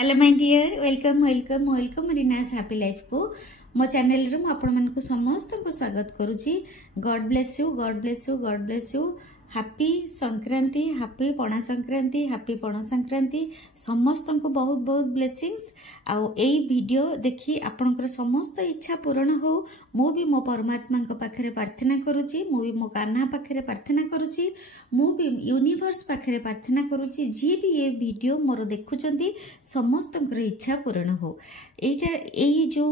Hello my dear welcome welcome welcome Rinas happy life को मो channel रे मु आपण मानक समस्त को स्वागत करूची। God bless you God bless you God bless you. Happy Sankranti, happy पणा संक्रांति, हैप्पी पणा संक्रांति। समस्त को बहुत बहुत ब्लेसिंग्स। आउ एई वीडियो देखी आपनकर समस्त इच्छा पूर्ण हो मु भी मो परमात्मा को पाखरे प्रार्थना करूची, मु भी मो कान्हा पाखरे प्रार्थना करूची, मु भी यूनिवर्स पाखरे प्रार्थना करूची जी भी ये वीडियो मोर देखुचंती समस्त इच्छा पूर्ण हो। एटा एई जो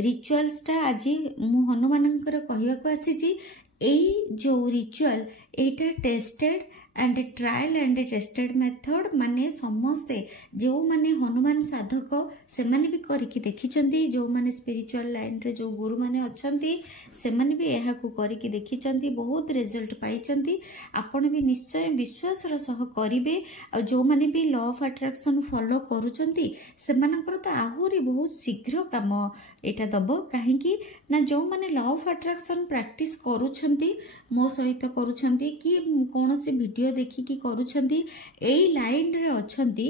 रिचुअल्सटा आज मु हनुमानंकर कहवाको आसीची। एई जो ritual Etah tested and trial and tested method माने समस्ते जो माने हनुमान साधक से माने भी करके देखिचंती, जो माने स्पिरिचुअल लाइन रे जो गुरु माने अछंती से माने भी एहा को करके देखिचंती, बहुत रिजल्ट पाइचंती। आपण भी निश्चय विश्वास र सह करिवे। आ जो माने भी लॉ ऑफ अट्रैक्शन फॉलो करूचंती से मानकर तो आहुरी बहुत शीघ्र काम एटा दबो। काहे कि ना जो माने लॉ ऑफ अट्रैक्शन प्रैक्टिस करूछंती मो सहित करूछंती कि कोनोसी वीडियो देखि कि करूछंती एई लाइन रे अछंती,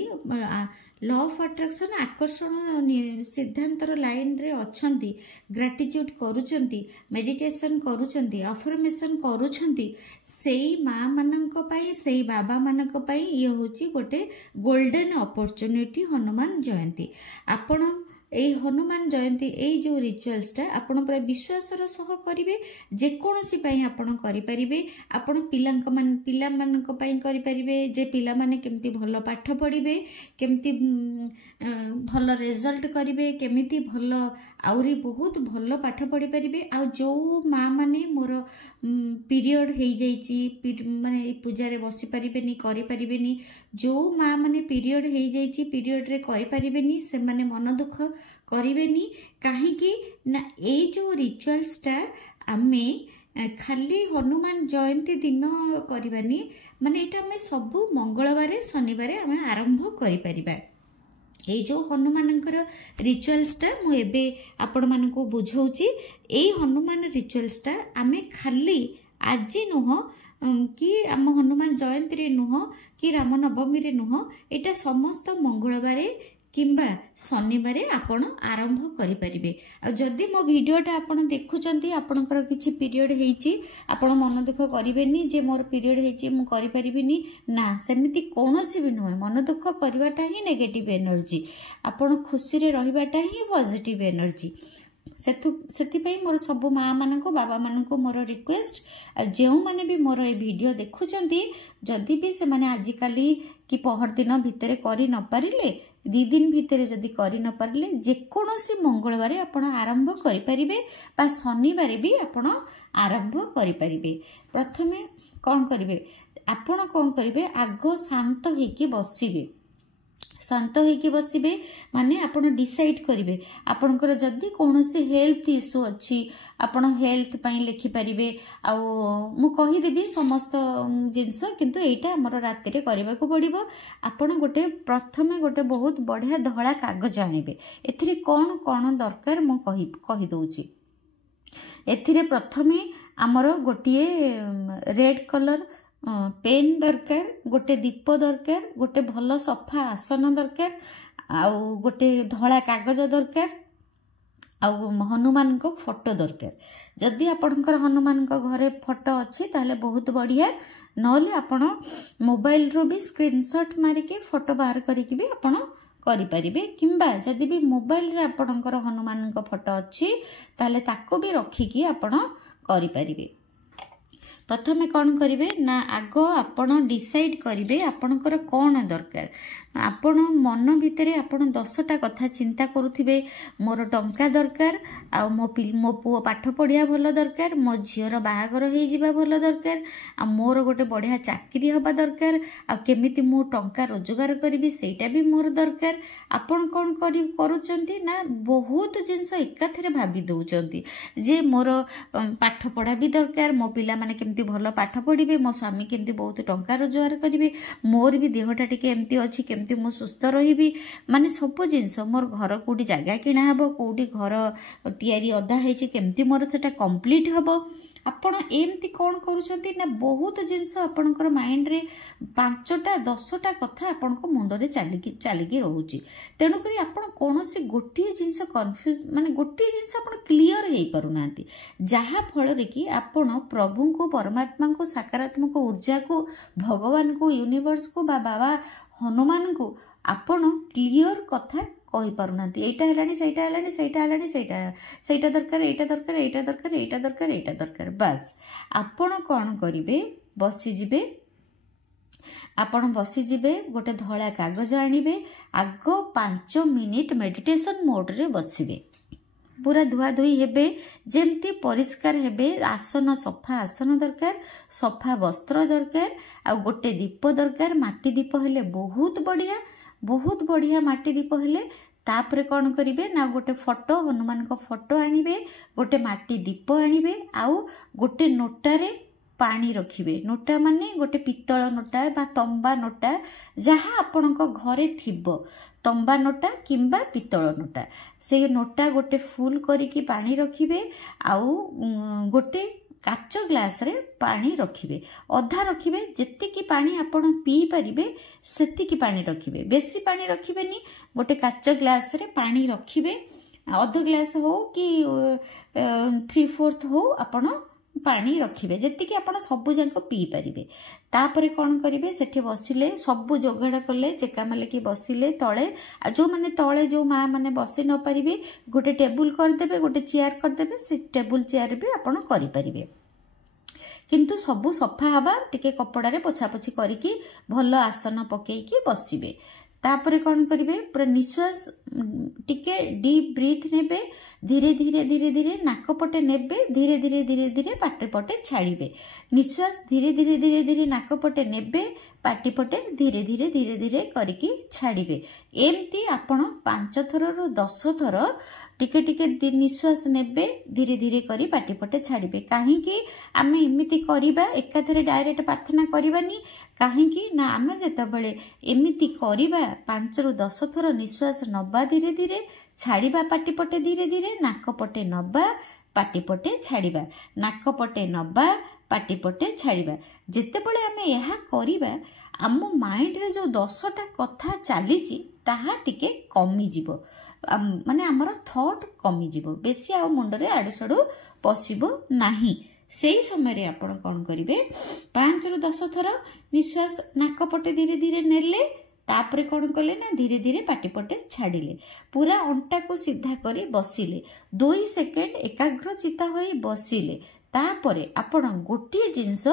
लॉ ऑफ अट्रैक्शन आकर्षण सिद्धांतर लाइन रे अछंती, ग्रेटिट्यूड करूछंती, मेडिटेशन करूछंती, अफर्मेशन करूछंती, सेई माँ मानक पई सेई बाबा मानक पई ये होची गोटे गोल्डन अपॉर्चुनिटी हनुमान जयंती। आपण एई हनुमान जयंती एई जो रिचुअल्सटा आपण पूरा विश्वास र सह करिवे। जे कोनोसी पई आपण करि परिबे। आपण पिला मानक पई करि परिबे जे पिला माने केमती भलो पाठ पढिबे, केमती भलो रिजल्ट करिवे, केमिति भलो आउरी बहुत भलो पाठ पढि परिबे। आ जो माँ माने मोर पीरियड हेई जाईची माने पूजा रे बसी परिबेनी करि परिबेनी, जो माँ माने पीरियड हेई जाईची पीरियड रे करि परिबेनी से माने मन दुख करिवेनी। काहे कि ना ए जो रिचुअल्सटा आमे खाली हनुमान जयंती दिन करबानी, माने एटा आमे सब मंगलवार शनिवार आमे आरंभ करि परिबा। ए जो हनुमानंकर रिचुअल्सटा मु एबे आपण मानको बुझौची। ए हनुमान रिचुअल्सटा आमे खाली आज नुह कि आम हनुमान जयंती रे नुह कि राम नवमी रे नुह, एटा समस्त मंगलवार किंबा शनिवार आपण आरंभ करि परिबे। आ जदी मो वीडियोटा आपण देखुचंती आपणकर किछि पीरियड हेइची आपण मन दुख करिवेनी जे मोर पीरियड हेइची मु करि परिबिनी ना, सेमिति कोनोसी भी नुहे। मन दुख करवाटा ही नेगेटिव एनर्जी, आपण खुशी रे रहिबाटा ही पॉजिटिव एनर्जी। सेति मोर सब माँ मानक बाबा मानक मोर रिक्वेस्ट, जो माने भी मोर ए वीडियो देखुचंती जदि भी से माने आजिकाली कि पहर दिन भितरे करि न पारिले, 2 दिन भितरे जदि करि न पारिले जे कोनोसी मंगलवार आपण आरंभ करि परिबे बा शनिवार भी आपण आरंभ करि परिबे। प्रथमे कोन करिवे आपण कोन करिवे, आगो शांत हेकि बसिबे। शांत होइकी बसिबे माने आपण डिसाइड करिवे आपनकर जदी कोनोसी हेल्थ इशू अछि आपण हेल्थ पई लिखि परिबे। आ मु कहि देबी समस्त जिंस, किंतु एटा हमर राति रे करबा को पड़िबो। आपण गोटे प्रथमे गोटे बहुत बढ़िया धळा कागज आनिबे। एथिरे कोन कोन दरकार मु कहि दोउची। एथिरे प्रथमे हमर गोटिए रेड कलर पेन दरकार, गोटे दीप दरकार, गोटे भल सफा आसन दरकार, आउ गोटे धला कागज दरकार, आउ हनुमान को फोटो दरकार। जदि आपणकर हनुमान को घरे फोटो अच्छी ताले बहुत बढ़िया, नले आपण मोबाइल रो भी स्क्रीनशॉट मारिके फोटो बाहर करिके भी आपण करि परिबे। किंबा जदि भी मोबाइल रे आपणकर हनुमान को फोटो अच्छी ताले ताको भी रखिकी आपण करि परिबे। प्रथमे कौन करिवे ना आगो आपण डिसाइड करिवे आपणकर कौन दरकार। आपण मन भितरे आपण 10टा कथा चिंता करुथिबे। मोर टंका दरकार, आ मो पुओ पाठ पढ़िया भल दरकार, मो झीर बाहागर हो जिबा भल दरकार, आ मोर गोटे बढ़िया चाकरी हबा दरकार, आ केमिति मो टंका रोजगार करिवि सेटा भी मोर दरकार। आपण कौन करूचंती ना बहुत जिंस एकाथरे भाबी दउचंती जे मोर पाठ पढ़ा भी दरकार, मो पिला माने केमिति भल पाठ पढ़िबे, मो स्वामी केमिति बहुत टंका रोजगार करिवे, मोर भी देहटा टिके एमती अछि केमती मु सुस्थ रहिबी। माने सब जिंस मोर घर कोडी जागा किना हबो, कोडी घर तयारी अधा हेछि केमती मोर सेटा कंप्लीट हबो, ଆପଣ ଏମିତି କ'ଣ କରୁଛନ୍ତି ନା ବହୁତ ଜିନିଷ ଆପଣଙ୍କର ମାଇଣ୍ଡରେ 5ଟା 10ଟା କଥା ଆପଣଙ୍କ ମୁଣ୍ଡରେ ଚାଲିକି ରହୁଛି। ତେଣୁକରି ଆପଣ କୌଣସି ଗୋଟିଏ ଜିନିଷ କନଫ୍ୟୁଜ୍ ମାନେ ଗୋଟିଏ ଜିନିଷ ଆପଣ କ୍ଲିଅର ହେଇପାରୁନାହାନ୍ତି, ଯାହାଫଳରେ କି ଆପଣ ପ୍ରଭୁଙ୍କୁ, ପରମାତ୍ମାଙ୍କୁ, ସକାରାତ୍ମକ ଉର୍ଜାକୁ, ଭଗବାନଙ୍କୁ, ୟୁନିଭର୍ସକୁ ବା ବାବା ହନୁମାନଙ୍କୁ ଆପଣ କ୍ଲିଅର କଥା କହିପାରୁନାହାନ୍ତି। ଏଇଟା ହେଲାଣି, ସେଇଟା ହେଲାଣି, ସେଇଟା ହେଲାଣି, ସେଇଟା ଦରକାର, ଏଇଟା ଦରକାର, ଏଇଟା ଦରକାର, ଏଇଟା ଦରକାର, ଏଇଟା ଦରକାର। ବାସ୍ ଆପଣ କ'ଣ କରିବେ, ବସିଯିବେ। ଆପଣ ବସିଯିବେ, ଗୋଟେ ଧଳା କାଗଜ ଆଣିବେ, ଆଗ 5 ମିନିଟ୍ ମେଡିଟେସନ ମୋଡରେ ବସିବେ। पूरा धुआ धुई हेबे, जेमती परिष्कार हेबे। आसन सफा आसन दरकार, सफा वस्त्र दरकार, आ गोटे दीप दरकार। माटी दीप हेले बहुत बढ़िया माटी दीप हेले। तापरे कौन करिवे ना गोटे फोटो, हनुमान को फोटो आनिबे, गोटे माटी दीप आनिबे, आउ गोटे नोटारे पानी रखिबे। नोटा माने गोटे पित्तल नोटा बा तंबा नोटा, जहाँ आपणको घरे थिबो, तंबा नोटा किंबा पित्तल नोटा, से नोटा गोटे फुल करिकी पानी रखिबे। आउ गोटे काच ग्लास रे पानी रखिबे, अधा रखिबे। जेतिकी पानी आपण पी परिबे सेतिकी पानी रखिबे, बेसी पानी रखिबेनी। गोटे काच ग्लास रे पानी रखिबे, अध ग्लास हो कि 3/4 हो आपण पानी रखिबे, जेतिकी आपण सबु जाक पी परिबे। तापरे कौन करिवे, सेठी बसिले, सबु जोगाड़ कले, चेका माले कि बसिले तले। जो माने तले जो माँ माने बसी न परिबे, गोटे टेबुल करदेबे, गोटे चेयर करदेबे, से टेबुल चेयर भी आपण करि परिबे। किंतु सबु सफा हवा, टिके कपड़ारे पोछापोछि करिकी भल आसन पकेइकी बसिबे। तापरे कौन करिवे, पूरा निश्वास टिके डीप ब्रीथ नेबे, धीरे धीरे धीरे धीरे नाक पटे नेबे, धीरे धीरे धीरे धीरे पाटी पटे छाड़िबे। निश्वास धीरे धीरे धीरे धीरे नाक पटे नेबे, पाटी पटे धीरे धीरे धीरे धीरे करिकी छाड़िबे। एमती आपण 5 थरु 10 थर टिके टिके निश्वास नेबे, धीरे धीरे करी पाटी पटे छाड़िबे। काहेकि आमे एमिति करिबा, एकाथरे डायरेक्ट प्रार्थना करिबानी। काहेकि ना आमे जेतेबेले एमिति करिबा, 5 रु 10 थर निश्वास नबा, धीरे धीरे छाड़िबा, पाटी पटे धीरे धीरे, नाक पटे नबा, पाटी पटे छाड़िबा, नाक पटे नबा, पाटी पटे छाड़िबा। जेतेबेले आमे एहा करिबा, आम माइंड रे जो 10टा कथा चलीची ताहा टिके कमी जीवो, माने आमर थॉट कमी जीवो, बेसी आ मुंडरे आडु साडु पसिबो नाही। सेही समय रे आपण कोन करिवे, 5 रु 10 थर निश्वास नाक पटे धीरे धीरे नेले, तापरे कौन कले ना धीरे धीरे पाटी पटे छाड़िले। पूरा अंटा को सीधा करी बसिले, 2 सेकेंड एकाग्रचित्त होई बसिले। तापरे आपण गोटिए जिंस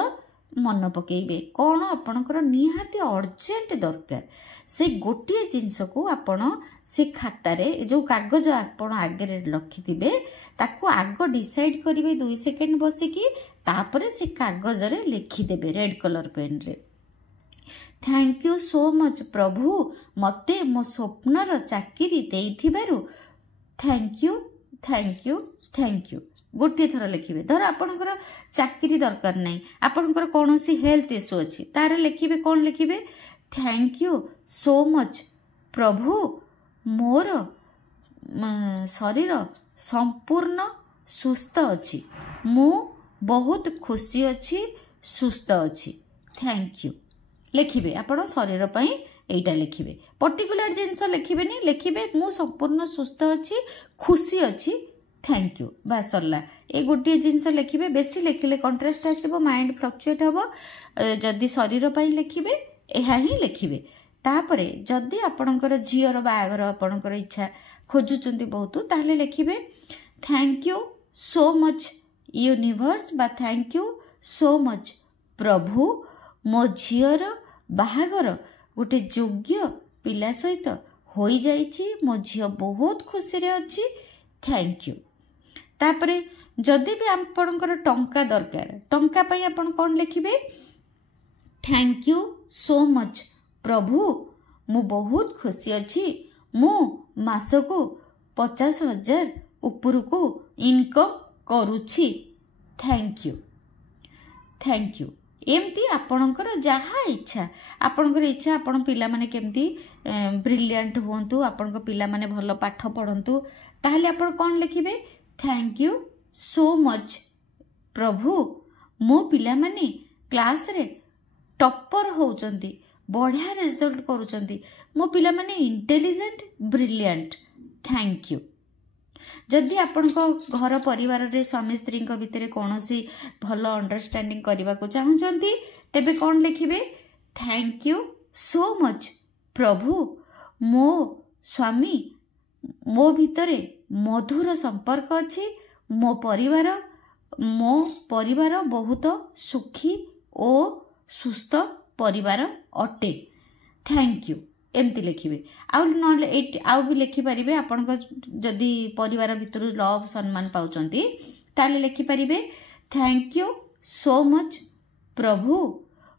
मन पकेइबे, कौन आपणकर निहाती अर्जेंट दरकार, से गोटिए जिंस को आपण से खातारे जो कागज आपण आगे रखिथिबे, ताको आग डिसाइड करिवे 2 सेकेंड बसिकी। तापरे से कागज रे लिखिदेबे रेड कलर पेन रे, थैंक यू सो मच प्रभु, मते मो स्वप्नर चाकरी देइथिबारु thank you thank you thank you. गोटे थर लिखिबे। धर आपणकर चाकरी दरकार नहीं, आपणकर कौनसी हेल्थ इश्यू अछि, तार लिखिबे कौन लिखिबे, थैंक यू सो मच प्रभु, मोर शरीर संपूर्ण सुस्थ अछि, मु बहुत खुशी अछि, सुस्थ अछि, थैंक यू लिखिबे। आपण शरीर पई एटा लिखिबे, पर्टिकुलर जिंस लिखिबे नहीं, लिखिबे मु संपूर्ण सुस्थ अछि, खुशी अछि, थैंक यू। बस सरला, ए गोटे जिंस लिखिबे। बेसी लिखिले कंट्रास्ट आसीबो, माइंड फ्लक्चुएट हबो। जदि शरीर पई लिखिबे एहा ही लिखिबे। तापरे जदि आपणकर झियर बाहागर आपणकर इच्छा खोजुचंती बहुत, ताहले लिखिबे thank you so much universe बा थैंक यू सो मच प्रभु, मो झियर बाहागर गोटे योग्य पिला सहित होई जाइछि, मो झियो बहुत खुशी रे अछि, थैंक यू। तापरे जदि भी आपणकर टंका दरकार, टंका पई आपण कोन लिखिबे, थैंक यू सो मच प्रभु, मु बहुत खुशी अछि, मु मासको 50,000 उपरको इनकम करूछि, थैंक यू थैंक यू। एमती आपणकर जहाँ इच्छा, आपणकर इच्छा आपण पिला माने केमती ब्रिलियंट हुंतु, आपण पिला माने भल पाठ पढ़ंतु, ताहले आपण कोन लिखिबे, थैंक यू सो मच प्रभु मो पिला माने क्लास रे टॉपर होउचंती बढ़िया रिजल्ट करूचंती मो पिला माने इंटेलिजेंट ब्रिलियंट थैंक यू। जदि आपण घर परिवार रे स्वामी स्त्री भितर कौन सी भल अंडरस्टैंडिंग करने को चाहूँगी तेबे कौन लिखिबे थैंक यू सो मच प्रभु मो स्वामी मो भितर मधुर संपर्क अच्छी मो परिवार बहुत सुखी और सुस्थ परिवार अटे थैंक यू एमती लिखिए आउ भी लिखिपारे आपण जदि परिवार भितर लव सम्मान पाउचंती ताले लिखिपारे थैंक यू सो मच प्रभु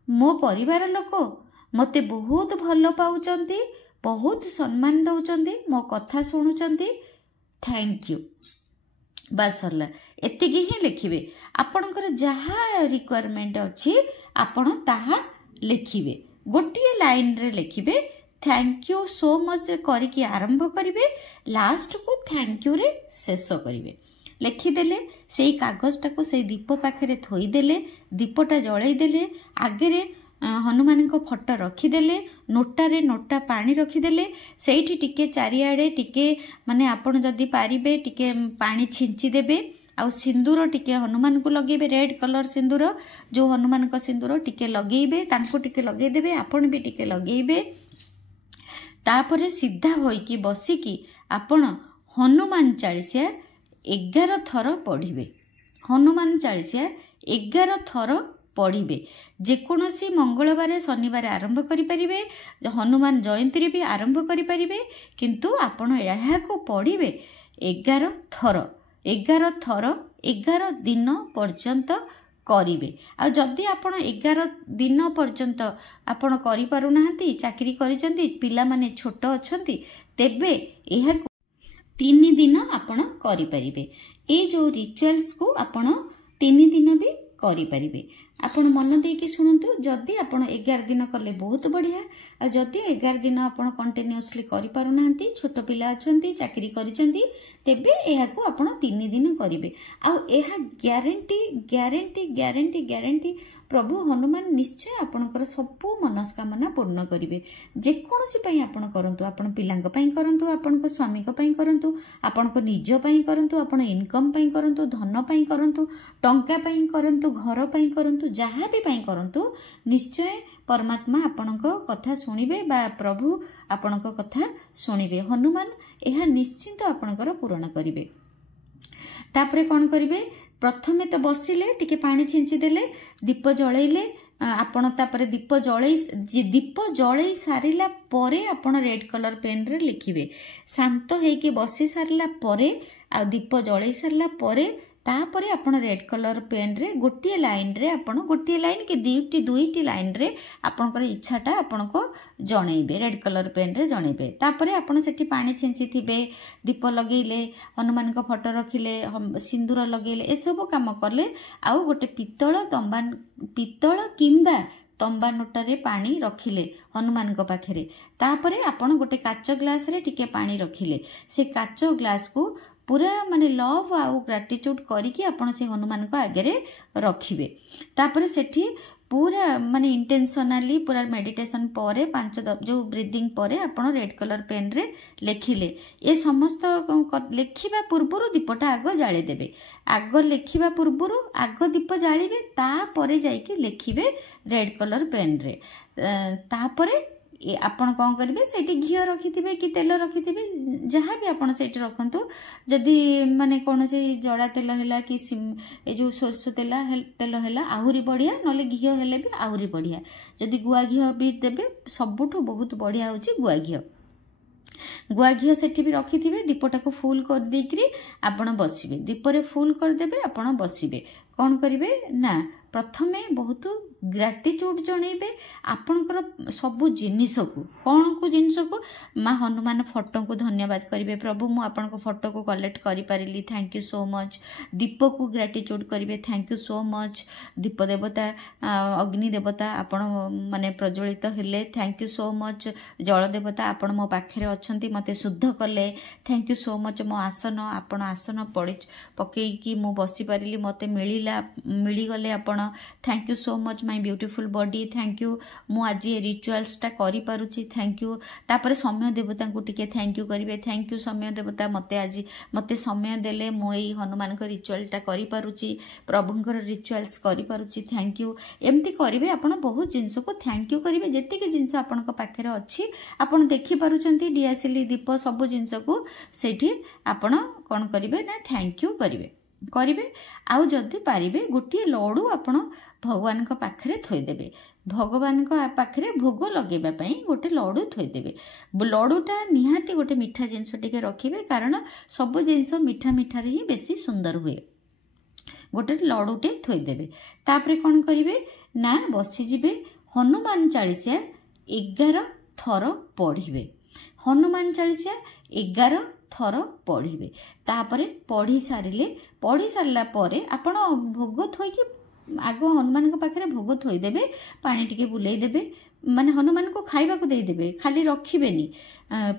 मो परिवार लोक मते बहुत भल पाउचंती बहुत सम्मान दउचंती मो कथा शुणुचंती थैंक यू बस सरला एतिकी ही लिखिए आपणकर जहाँ रिक्वायरमेंट अच्छी आपण ताहा लिखिए गोटे लाइन रे लिखिए थैंक यू सो मच करके आरंभ करिवे लास्ट को थैंक यू रे शेष करिवे लिखिदेले से कागजटा को से दीप पाखे थोईदेले दीपटा जलईदेले आगे हनुमान को फोटो रखिदेले नोटारे नोटा पानी रखिदेले सेठी टिके चारिआडे टिके माने आपण जदि पारिबे टिके पानी छिंची देबे आउ सिंदूर टिके हनुमान को लगेबे रेड कलर सिंदूर जो हनुमान को सिंदूर टिके लगेबे तांको टिके लगेई देबे आपण भी टिके लगेबे तापरे सीधा होइकी बसिकी आपण हनुमान चालीसा 11 थर पढ़िबे हनुमान चालीसा 11 थर पढ़िबे जेकोसी मंगलवार शनिवार आरंभ करिपारिबे हनुमान जयंती भी आरंभ करिपारिबे किंतु आपण एहाको पढ़िबे 11 थर 11 दिन पर्यंत करिवे आ जदि आपण 11 दिन पर्यंत आपण करि पारु नाहंती चाकरी करिसंती पिला माने छोट अछंती तेबे एहा 3 दिन आपण करि परिबे ए जो रिचुअल्स को आपण 3 दिन भी करि परिबे आपण मन देकी शुणुतु जदि आपण 11 दिन कले बहुत बढ़िया आ जदि 11 दिन आपण कंटिन्यूअसली करि पारु नाहंती छोट पिला अछंती चाकरी करिसंती तेबे एहाको आपण 3 दिन करिवे आ एहा ग्यारंटी ग्यारंटी ग्यारंटी ग्यारंटी प्रभु हनुमान निश्चय आपणकर सबु मनस्कामना पूर्ण करिवे जेकोसी पई आपण करंतु आपण पिलांक पई करंतु आपणको स्वामीक पई करंतु आपणको निज पई करंतु आपण इनकम पई करंतु धन पई करंतु टंका पई करंतु घर पई करंतु जहाँ भी पई करंतु निश्चय परमात्मा आपणको कथा सुनिबे बा प्रभु आपणको कथा सुनिबे हनुमान एहा निश्चिंत आपणकर पूर्ण करिवे तापरे कोन करिवे प्रथमे तो बसिले टिके पानी छिंची देले दीप जळैले आपण तापरे दीप जळै सारिला परे आपण रेड कलर पेन रे लिखिबे शांत हेकी बसी सारिला परे आ दीप जळै सारिला परे तापरे आपण रेड कलर पेन रे गोटे लाइन रे आपण गोटे लाइन के दुईटी लाइन रे आपनकर इच्छाटा आपनको जणैबे रेड कलर पेन रे जणैबे तापरे आपण सेठी पानी छिंची थिबे दीप लगेइले हनुमान को फोटो रखिले सिंदूर लगेइले ए सब काम करले आउ गोटे पित्तल किंबा तंबा नोटारे पानी रखिले हनुमान को पाखरे तापरे आपण गोटे काच ग्लास रे टिके पानी रखिले से काच ग्लास को पूरा माने लव आउ ग्रेटिट्यूड करिकी आपण से हनुमान को आगे रखिबे तापरे सेठी पूरा माने इंटेंशनली पूरा मेडिटेशन परे 5 जो ब्रीदिंग परे आपण रेड कलर पेन रे लिखिले ए समस्त लिखिबा पूर्वरु दीपटा आगो जाळे देबे आगो लिखिबा पूर्वरु आगो दीप जाळिबे ता परे जाईकी लिखिबे रेड कलर पेन रे तापरे आपण कौन करेंगे से घी रखिथे कि तेल रखिथे जहाँ भी आपड़ से रखु जदि माने कौन से जड़ा तेल है कि ए जो सोरष तेल है आहरी बढ़िया ना घी हेले भी आहरी बढ़िया जदि गुआ घी भी देवे सबुठ बहुत बढ़िया हूँ गुआ घी सेठी भी रखिथे दीपटा को फुल कर देकरी आपण बसिबे दीपरे फुल करदेबे आपण बसिबे कौन करिवे ना प्रथमे बहुत ग्राटिट्यूड जनइबे आपणकर सबु जिनिस को कौन को जिनिस को माँ हनुमान फोटो को धन्यवाद करेंगे प्रभु मु आपण फोटो को कलेक्ट करि पारिली थैंक यू सो मच। दीप को ग्राटिट्यूड करेंगे थैंक यू सो मच। दीप देवता अग्नि देवता आपण माने प्रज्वलित हेले थैंक यू सो मच। जल देवता आपण मो पाखे अच्छी मते शुद्ध कले थैंक यू सो मच। मो आसन आपण आसन पकईकी मु बसी पारिली मते मिलीगले आपण thank you so much my beautiful body thank you मु आज रिचुअल्स टा करि पारुची थैंक यू। तापर समय देवता को टिके थैंक यू करिवे थैंक यू समय देवता मते आज मते समय देले मु एई हनुमान को रिचुअल टा करि पारुची प्रभुंकर रिचुअल्स करि पारुची थैंक यू एमती करिवे आपण बहुत जिंस को थैंक यू करिवे जेते के जिंस आपण को पाखे अछि आपण देखि पारुचंती डियासिली दीप सब जिंस को सेठी आपण कोन करिवे ना थैंक यू करिवे आउ जदि पारिबे गोटे लड्डू आपण भगवान को पाखरे थोई देबे भगवान को पाखरे भोग लगेबा पई गोटे लड्डू थोई देबे लड्डूटा निहाती गोटे मीठा जिंस टिके रखिबे कारण सब जिंस मीठा मीठा रे ही बेसी सुंदर हुए गोटे लड्डूटे थोई देबे तापरे कोन करिवे ना बसी जिबे हनुमान चालीसा 11 थर पढ़िबे हनुमान चालीसा 11 थर पढ़िबे तापरे पढ़ी सारला परे आपण भोग थोइकी आगो हनुमान को पाखरे भोग थोई देबे पानी टिके बुलाई देबे माने हनुमान को खाइबा को दे देबे खाली रखिबेनी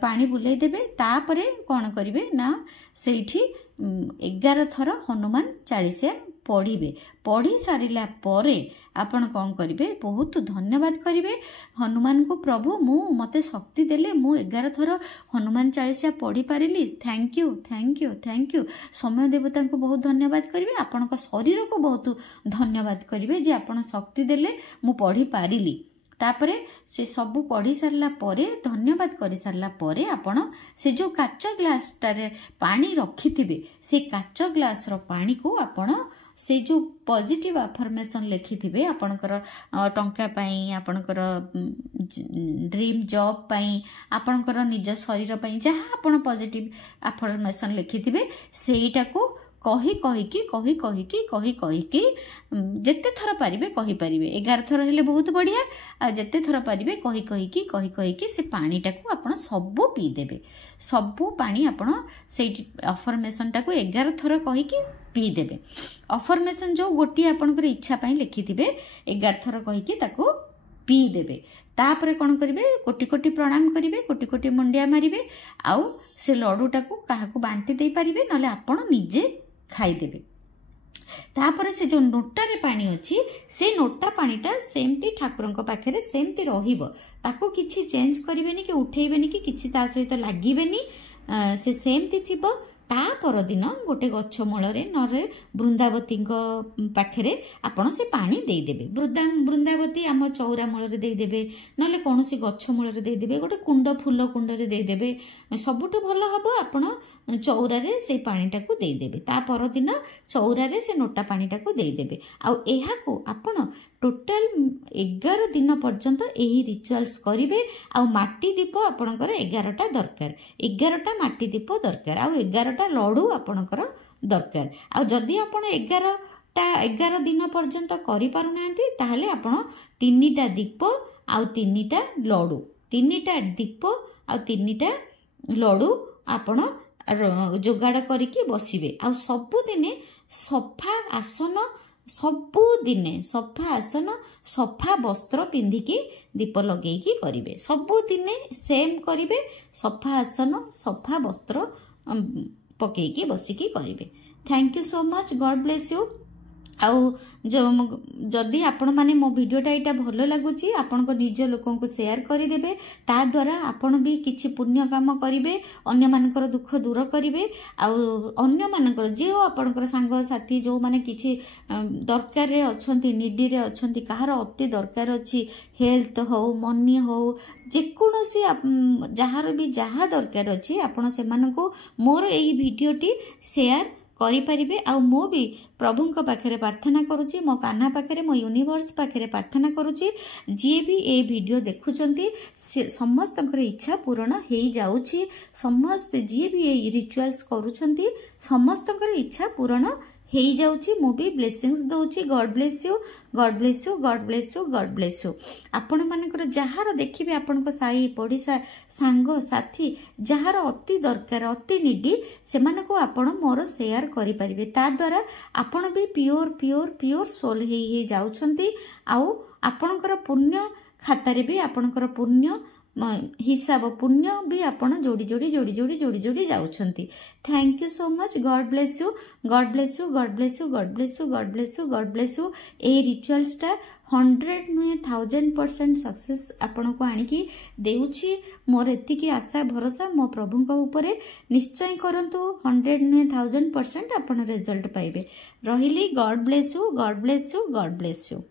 पानी बुलाई देबे तापरे कोन करिवे ना सेठी 11 थर हनुमान चालीसा पढ़ी सारिला परे आपण कौन करिवे बहुत धन्यवाद करिवे हनुमान को प्रभु मु मते शक्ति देले मु 11 थर हनुमान चालीसा पढ़ी पारिली thank you thank you thank you. समय देवता को बहुत धन्यवाद करिवे आपण को शरीर को बहुत धन्यवाद करिवे जे आपण शक्ति देले मु पढ़ी पारिली तापरे से सबू पढ़ी सारला परे धन्यवाद करि सारला परे आपण से जो काच ग्लास टारे पानी रखिथिबे से काच ग्लास रो पानी को आपण से जो पॉजिटिव अफर्मेशन लिखिथिबे आपणकर टंका पाई आपणकर ड्रीम जॉब पाई आपणकर निज शरीर पाई जहाँ आपण पॉजिटिव अफर्मेशन लिखिथिबे सेटा को कही जेते थर पारिबे कही पारिबे 11 थर हेले बहुत बढ़िया आ जेते थर पारिबे कही से पानीटा को आपण सबु पी देबे सबु पानी आपण से अफर्मेशन टा को 11 थर कही पी देबे अफर्मेशन जो गोटी आपनकर इच्छा पाई लिखिथिबे 11 थर कही ताको पी देबे तापरे कोन करिवे कोटि कोटि प्रणाम करिवे कोटि कोटि मुंडिया मारिवे आउ से लड्डूटा को काहाकू बांटी दे पारिवे नले आपण निजे खाई देबे तापरे से जो नोटारे पानी अछि से नोटा पानीटा सेमती ठाकुरंको पाखरे सेमती रहिबो ताको किछि चेंज करिवेनी कि उठेइबेनी कि किछि ता सहित लागिबेनी से सेमती थिबो ता पर दिन गोटे गछ मूलरे नरे वृंदावती पाखरे आपण से पानी दे देबे वृंदावती आम चौरा मूलरे दे देबे नले कोनोसी गछ मूलरे दे देबे गोटे कुंड फूल कुंडरे दे देबे सबुठु भल हबो आपण चौरा रे से पानीटा को दे देबे ता पर दिन चौरा रे से नोटा पानीटा को दे देबे आ एहा को आपण टोटाल 11 दिन पर्यंत यही रिचुअल्स करिवे आ माटी दीप आपणकर 11टा दरकार 11टा माटी दीप दरकार आ 11टा लड्डू आपणकर दरकार आ जदि आपण 11 दिन पर्यंत करि पारु नांती ताहले आपण 3टा दीप आ 3टा लड्डू 3टा दीप आ 3टा लड्डू आपण जोगाड़ करिकी बसिबे आ सबुदिने सफा आसन सबुदिने सफा आसन सफा वस्त्र पिंधिकी दीप लगेकी करिवे सबुदिने सेम करिवे सफा आसन सफा वस्त्र पकेकी बसिकी करिवे। Thank you so much God bless you. आउ जदि आपण माने मो वीडियोटा एटा भलो लागुची आपण को निज लोकन को शेयर करि देबे ता द्वारा आपण भी किछि पुण्य काम करिवे अन्य मानकर दुख दूर करिवे आउ अन्य मानकर जे आपणकर सांग साथी जो माने किछि दरकार रे अछंती निडी रे अछंती कहार अति दरकार अछि हेल्थ हो मनी हो जे कोनोसी जहार भी जहा दरकार अछि आपण से मानको मोर एई वीडियोटी शेयर करि परिबे आ मो भी प्रभुंक पाखरे प्रार्थना करूची मो कान्हा पाखरे मो यूनिवर्स पाखरे प्रार्थना करूची जे भी ए वीडियो देखुचंती समस्त इच्छा पूर्ण हेई जाउची समस्त जे भी ए रिचुअल्स करूचंती समस्त इच्छा पूर्ण हेई जाउची मु भी ब्लेसिंग्स दउची God bless you God bless you God bless you God bless you आपण मानकर जहार देखिबे आपण को साई पड़िसा सांग साथी जहार अति दरकार अति निडी से मानको आपण मोर शेयर करि परिबे ता द्वारा आपण भी प्योर प्योर प्योर सोल हे जाउछंती आउ आपणकर पुण्य खाता रे भी आपणकर पुण्य हिसाब पुण्य भी आपण जोड़ी जोड़ी जोड़ी जोड़ी जोड़ी जोड़ी जाउछंती। Thank you so much. God bless you God bless you God bless you God bless you God bless you God bless you. ए रिचुअल्स टा 100 नुहे 1000% सक्सेस आपण को आनिकी देउछि मोर एति की आशा भरोसा मो प्रभु को ऊपर निश्चय करंतु 100 नुहे 1000% आपण रिजल्ट पाइबे। रहिली God bless you God bless you God bless you.